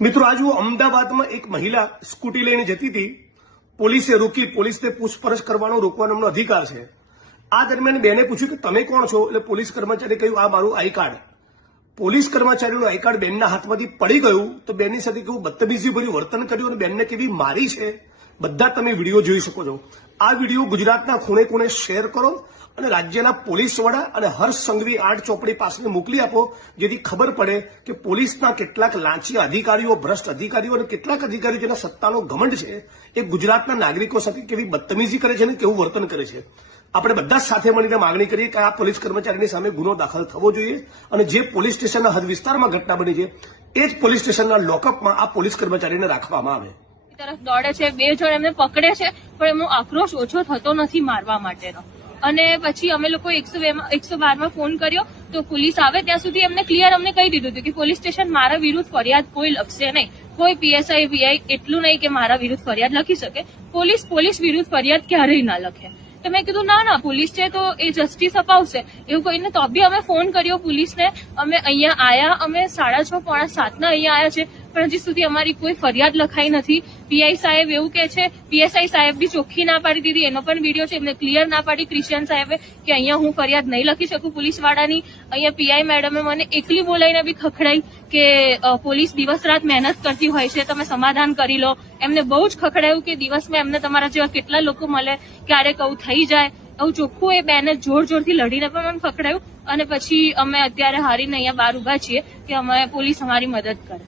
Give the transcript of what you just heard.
મિત્રો आज અમદાવાદમાં એક મહિલા સ્કૂટી લઈને જતી હતી, પોલીસે રોકી, પોલીસને પૂછપરછ કરવાનો રોકવાનો એમનો અધિકાર છે। આ દરમિયાન બેને પૂછ્યું કે તમે કોણ છો, એટલે પોલીસ કર્મચારીએ કહ્યું આ મારું આઈ કાર્ડ। પોલીસ કર્મચારીનું આઈ કાર્ડ બેનના હાથમાંથી પડી ગયું તો બેનની સાથે કેવું બદતમીજીભર્યું વર્તન કર્યું અને બેનને કેવી મારી છે, બધા તમે વિડીયો જોઈ શકો છો। આ વિડીયો ગુજરાતના ખૂણે ખૂણે શેર કરો અને રાજ્યના પોલીસ વડા અને હર્ષ સંઘવી આર્ટ ચોપડી પાસે મોકલી આપો, જેથી ખબર પડે કે પોલીસના કેટલાક લાંચિયા અધિકારીઓ, ભ્રષ્ટ અધિકારીઓ અને કેટલાક અધિકારીઓ જેના સત્તાનો ઘમંડ છે એ ગુજરાતના નાગરિકો સાથે કેવી બદતમીજી કરે છે અને કેવું વર્તન કરે છે। આપણે બધા સાથે મળીને માંગણી કરીએ કે આ પોલીસ કર્મચારીની સામે ગુનો દાખલ થવો જોઈએ અને જે પોલીસ સ્ટેશનના હદ વિસ્તારમાં ઘટના બની છે એ જ પોલીસ સ્ટેશનના લોકઅપમાં આ પોલીસ કર્મચારીને રાખવામાં આવે। તરફ દોડે છે, બે જણ એમને પકડે છે, પણ એમનો આક્રોશ ઓછો થતો નથી મારવા માટેનો। અને પછી અમે લોકો 112માં ફોન કર્યો તો પોલીસ આવે ત્યાં સુધી એમને ક્લિયર અમને કહી દીધું હતું કે પોલીસ સ્ટેશન મારા વિરુદ્ધ ફરિયાદ કોઈ લખશે નહીં, કોઈ પીએસઆઈ વીઆઈ એટલું નહીં કે મારા વિરુદ્ધ ફરિયાદ લખી શકે, પોલીસ વિરુદ્ધ ફરિયાદ ક્યારેય ના લખે। તો મેં કીધું ના પોલીસ છે તો એ જસ્ટિસ અપાવશે એવું કહીને તો બી અમે ફોન કર્યો પોલીસને। અમે અહીંયા આયા, અમે 6:30 પોણા 7 અહીંયા આયા છે, પણ હજી સુધી અમારી કોઈ ફરિયાદ લખાઈ નથી। પીઆઈ સાહેબ એવું કે છે, પીએસઆઈ સાહેબ બી ચોખ્ખી ના પાડી દીધી, એનો પણ વિડીયો છે, એમને ક્લિયર ના પાડી ક્રિશ્ચિયન સાહેબે કે અહીંયા હું ફરિયાદ નહીં લખી શકું પોલીસ વાળાની। અહીંયા પીઆઈ મેડમે મને એકલી બોલાવીને બી ખખડાઈ કે પોલીસ દિવસ રાત મહેનત કરતી હોય છે, તમે સમાધાન કરી લો। એમને બહુ જ ખખડાયું કે દિવસમાં એમને તમારા જેવા કેટલા લોકો મળે, ક્યારેક આવું થઈ જાય, આવું ચોખ્ખું એ બેને જોરથી લડીને પણ મને ખખડાયું। અને પછી અમે અત્યારે હારીને અહીંયા બહાર ઉભા છીએ કે અમે પોલીસ અમારી મદદ કરે।